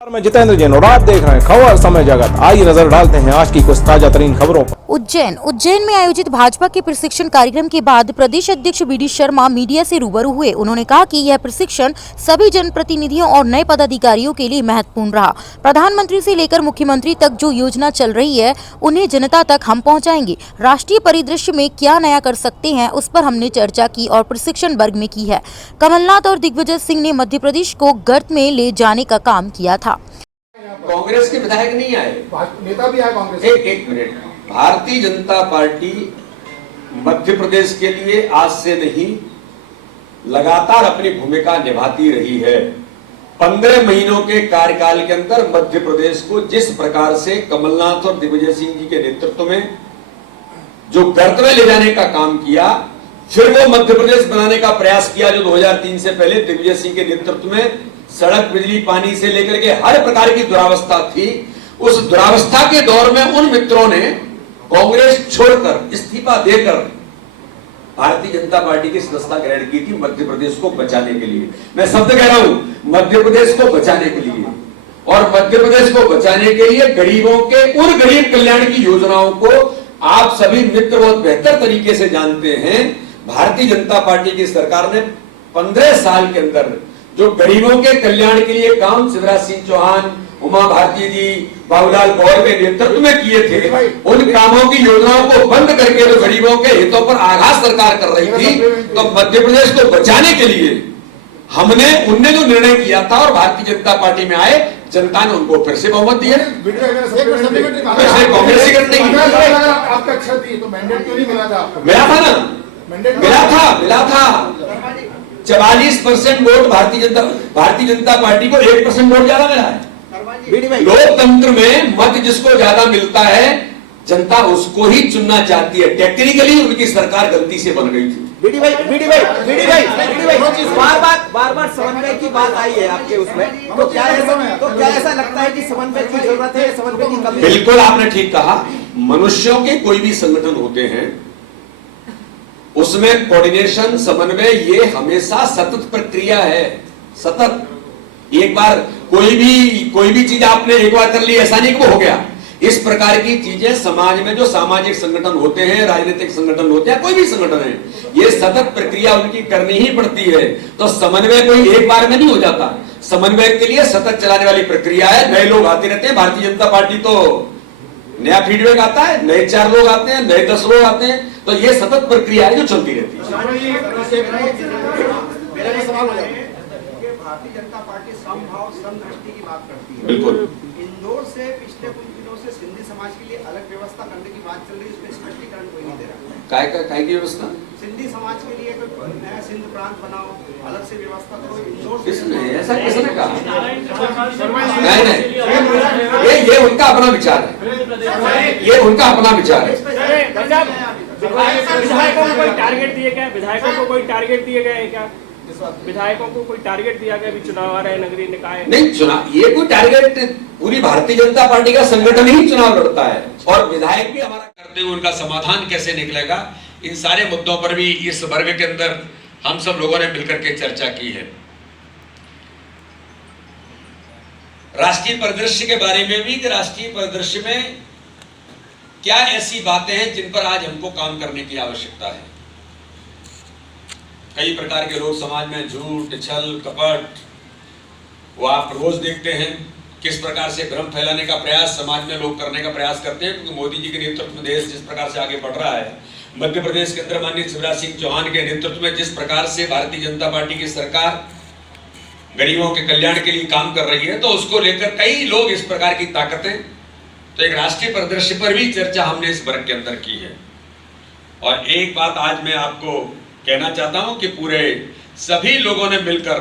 मैं जितेंद्र जैन और आप देख रहे हैं खबर समय जगत। आइए नजर डालते हैं आज की कुछ ताजा तरीन खबरों पर। उज्जैन में आयोजित भाजपा के प्रशिक्षण कार्यक्रम के बाद प्रदेश अध्यक्ष बीडी शर्मा मीडिया से रूबरू हुए। उन्होंने कहा कि यह प्रशिक्षण सभी जनप्रतिनिधियों और नए पदाधिकारियों के लिए महत्वपूर्ण रहा। प्रधानमंत्री से लेकर मुख्यमंत्री तक जो योजना चल रही है उन्हें जनता तक हम पहुँचाएंगे। राष्ट्रीय परिदृश्य में क्या नया कर सकते हैं उस पर हमने चर्चा की और प्रशिक्षण वर्ग में की है। कमलनाथ और दिग्विजय सिंह ने मध्य प्रदेश को गर्त में ले जाने का काम किया था। कांग्रेस के विधायक नहीं आए, नेता भी आए कांग्रेस। एक मिनट, भारतीय जनता पार्टी मध्य प्रदेश के लिए आज से नहीं लगातार अपनी भूमिका निभाती रही है। 15 महीनों के कार्यकाल के अंदर मध्य प्रदेश को जिस प्रकार से कमलनाथ और दिग्विजय सिंह जी के नेतृत्व में जो गर्त में ले जाने का काम किया, फिर वो मध्य प्रदेश बनाने का प्रयास किया जो 2003 से पहले दिग्विजय सिंह के नेतृत्व में सड़क, बिजली, पानी से लेकर के हर प्रकार की दुरावस्था थी। उस दुरावस्था के दौर में उन मित्रों ने कांग्रेस छोड़कर इस्तीफा देकर भारतीय जनता पार्टी की सदस्यता ग्रहण की थी मध्य प्रदेश को बचाने के लिए। मैं शब्द कह रहा हूं, मध्य प्रदेश को बचाने के लिए। और मध्य प्रदेश को बचाने के लिए गरीबों के उन गरीब कल्याण की योजनाओं को आप सभी मित्र बहुत बेहतर तरीके से जानते हैं। भारतीय जनता पार्टी की सरकार ने 15 साल के अंदर जो गरीबों के कल्याण के लिए काम शिवराज सिंह चौहान, उमा भारती जी, बाबूलाल गौर के नेतृत्व में किए थे, उन कामों की योजनाओं को बंद करके जो गरीबों के हितों पर आघात सरकार कर रही थी, तो मध्य प्रदेश को बचाने के लिए उनने जो निर्णय किया था और भारतीय जनता पार्टी में आए, जनता ने उनको फिर से बहुमत दिया। कांग्रेस आपका क्षति तो मैंडेट क्यों नहीं मिला था? मिला था ना, मिला था 44% वोट भारतीय जनता पार्टी को 1% वोट ज्यादा मिला है। लोकतंत्र में मत जिसको ज्यादा मिलता है जनता उसको ही चुनना चाहती है। टेक्निकली उनकी सरकार गलती से बन गई थी। बीडी भाई बार बार समन्वय की बात आई है आपके उसमें, तो क्या ऐसा लगता है कि समन्वय की जरूरत है, समन्वय की कमी? बिल्कुल आपने ठीक कहा। मनुष्यों के कोई भी संगठन होते हैं उसमें कोऑर्डिनेशन, समन्वय ये हमेशा सतत प्रक्रिया है। सतत एक बार कोई भी चीज आपने एक बार कर ली, ऐसा नहीं कि वो हो गया। इस प्रकार की चीजें समाज में जो सामाजिक संगठन होते हैं, राजनीतिक संगठन होते हैं, कोई भी संगठन है, ये सतत प्रक्रिया उनकी करनी ही पड़ती है। तो समन्वय कोई एक बार में नहीं हो जाता। समन्वय के लिए सतत चलाने वाली प्रक्रिया है। नए लोग आते रहते हैं। भारतीय जनता पार्टी तो नया फीडबैक आता है, नए 4 लोग आते हैं, नए 10 लोग आते हैं, तो ये सतत प्रक्रिया है जो चलती रहती है। भारतीय जनता पार्टी समभाव समदृष्टि की बात करती है। बिल्कुल। इंदौर से पिछले कुछ दिनों से सिंधी समाज के लिए अलग व्यवस्था करने की बात चल रही है, इसमें स्पष्टीकरण कोई नहीं दे रहा। काय की व्यवस्था? सिंधी समाज के लिए कोई नया सिंध प्रांत बनाओ, अलग से व्यवस्था करो। इंदौर किसने ऐसा किसने कहा? नहीं, ये उनका अपना विचार है। ये उनका अपना विचार है। विधायकों को कोई टारगेट दिए गए? विधायकों को कोई टारगेट दिए गए क्या? विधायकों को कोई टारगेट दिया गया? चुनाव आ रहे हैं, नगरीय निकाय नहीं चुनाव, ये कोई टारगेट पूरी भारतीय जनता पार्टी का संगठन ही चुनाव लड़ता है और विधायक भी हमारा करते हुए उनका समाधान कैसे निकलेगा, इन सारे मुद्दों पर भी इस वर्ग के अंदर हम सब लोगों ने मिलकर के चर्चा की है। राष्ट्रीय परिदृश्य के बारे में भी कि राष्ट्रीय परिदृश्य में क्या ऐसी बातें हैं जिन पर आज हमको काम करने की आवश्यकता है। कई प्रकार के लोग समाज में झूठ, छल, कपट, वो आप रोज देखते हैं किस प्रकार से भ्रम फैलाने का प्रयास समाज में लोग करने का प्रयास करते हैं। क्योंकि मोदी जी के नेतृत्व में देश जिस प्रकार से आगे बढ़ रहा है, मध्य प्रदेश के अंदर माननीय शिवराज सिंह चौहान के नेतृत्व में जिस प्रकार से भारतीय जनता पार्टी की सरकार गरीबों के कल्याण के लिए काम कर रही है, तो उसको लेकर कई लोग इस प्रकार की ताकतें, तो एक राष्ट्रीय परिदृश्य पर भी चर्चा हमने इस वर्ग के अंदर की है। और एक बात आज मैं आपको कहना चाहता हूं कि पूरे सभी लोगों ने मिलकर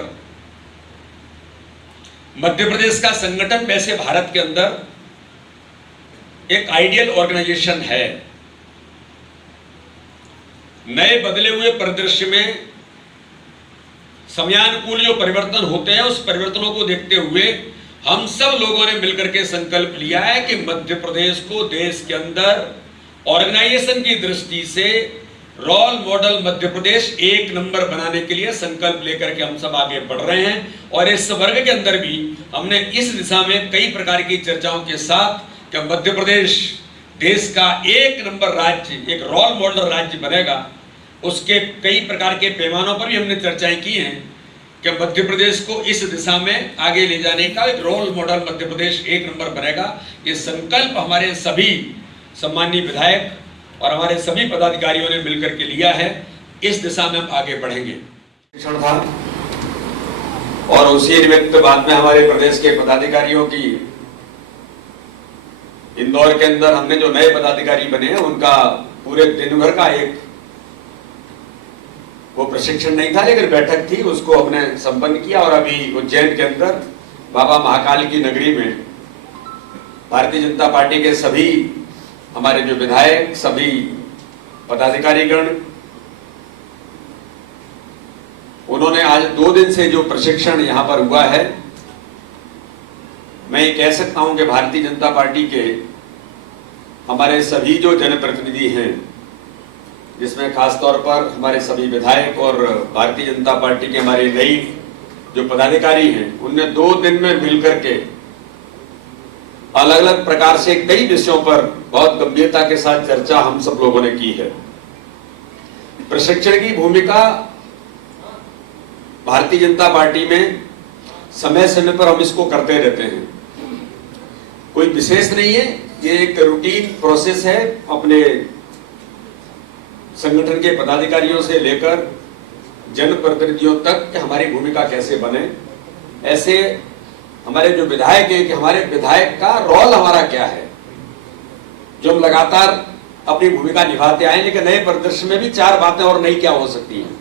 मध्य प्रदेश का संगठन वैसे भारत के अंदर एक आइडियल ऑर्गेनाइजेशन है। नए बदले हुए परिदृश्य में समयानुकूल जो परिवर्तन होते हैं, उस परिवर्तनों को देखते हुए हम सब लोगों ने मिलकर के संकल्प लिया है कि मध्य प्रदेश को देश के अंदर ऑर्गेनाइजेशन की दृष्टि से रोल मॉडल मध्य प्रदेश एक नंबर बनाने के लिए संकल्प लेकर के हम सब आगे बढ़ रहे हैं। और इस वर्ग के अंदर भी हमने इस दिशा में कई प्रकार की चर्चाओं के साथ कि मध्य प्रदेश देश का एक नंबर राज्य, एक रोल मॉडल राज्य बनेगा, उसके कई प्रकार के पैमानों पर भी हमने चर्चाएं की हैं कि मध्य प्रदेश को इस दिशा में आगे ले जाने का एक रोल मॉडल मध्य प्रदेश एक नंबर बनेगा। ये संकल्प हमारे सभी सम्मानीय विधायक और हमारे सभी पदाधिकारियों ने मिलकर के लिया है। इस दिशा में हम आगे बढ़ेंगे। और उसी निमित्त बाद में हमारे प्रदेश के पदाधिकारियों की इंदौर के अंदर हमने जो नए पदाधिकारी बने हैं उनका पूरे दिन भर का एक वो प्रशिक्षण नहीं था लेकिन बैठक थी, उसको हमने संपन्न किया। और अभी उज्जैन के अंदर बाबा महाकाल की नगरी में भारतीय जनता पार्टी के सभी हमारे जो विधायक, सभी पदाधिकारीगण, उन्होंने आज 2 दिन से जो प्रशिक्षण यहां पर हुआ है, मैं ये कह सकता हूं कि भारतीय जनता पार्टी के हमारे सभी जो जनप्रतिनिधि हैं, जिसमें खासतौर पर हमारे सभी विधायक और भारतीय जनता पार्टी के हमारे नई जो पदाधिकारी हैं, उनने 2 दिन में मिलकर के अलग अलग प्रकार से कई विषयों पर बहुत गंभीरता के साथ चर्चा हम सब लोगों ने की है। प्रशिक्षण की भूमिका भारतीय जनता पार्टी में समय समय पर हम इसको करते रहते हैं, कोई विशेष नहीं है, ये एक रूटीन प्रोसेस है। अपने संगठन के पदाधिकारियों से लेकर जनप्रतिनिधियों तक कि हमारी भूमिका कैसे बने, ऐसे हमारे जो विधायक हैं कि हमारे विधायक का रोल हमारा क्या है, जो हम लगातार अपनी भूमिका निभाते आए। लेकिन नए परिदृश्य में भी 4 बातें और नई क्या हो सकती हैं।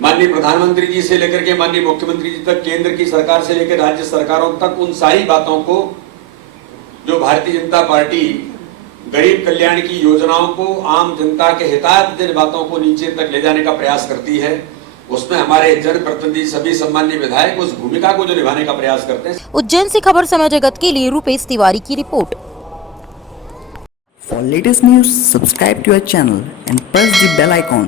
माननीय प्रधानमंत्री जी से लेकर के माननीय मुख्यमंत्री जी तक, केंद्र की सरकार से लेकर राज्य सरकारों तक, उन सारी बातों को जो भारतीय जनता पार्टी गरीब कल्याण की योजनाओं को, आम जनता के हितार्थ जिन बातों को नीचे तक ले जाने का प्रयास करती है, उसमें हमारे जनप्रतिनिधि सभी सम्मानीय विधायक उस भूमिका को जो निभाने का प्रयास करते हैं। उज्जैन से खबर समय जगत के लिए रूपेश तिवारी की report. For latest news, subscribe to our channel and press the bell icon.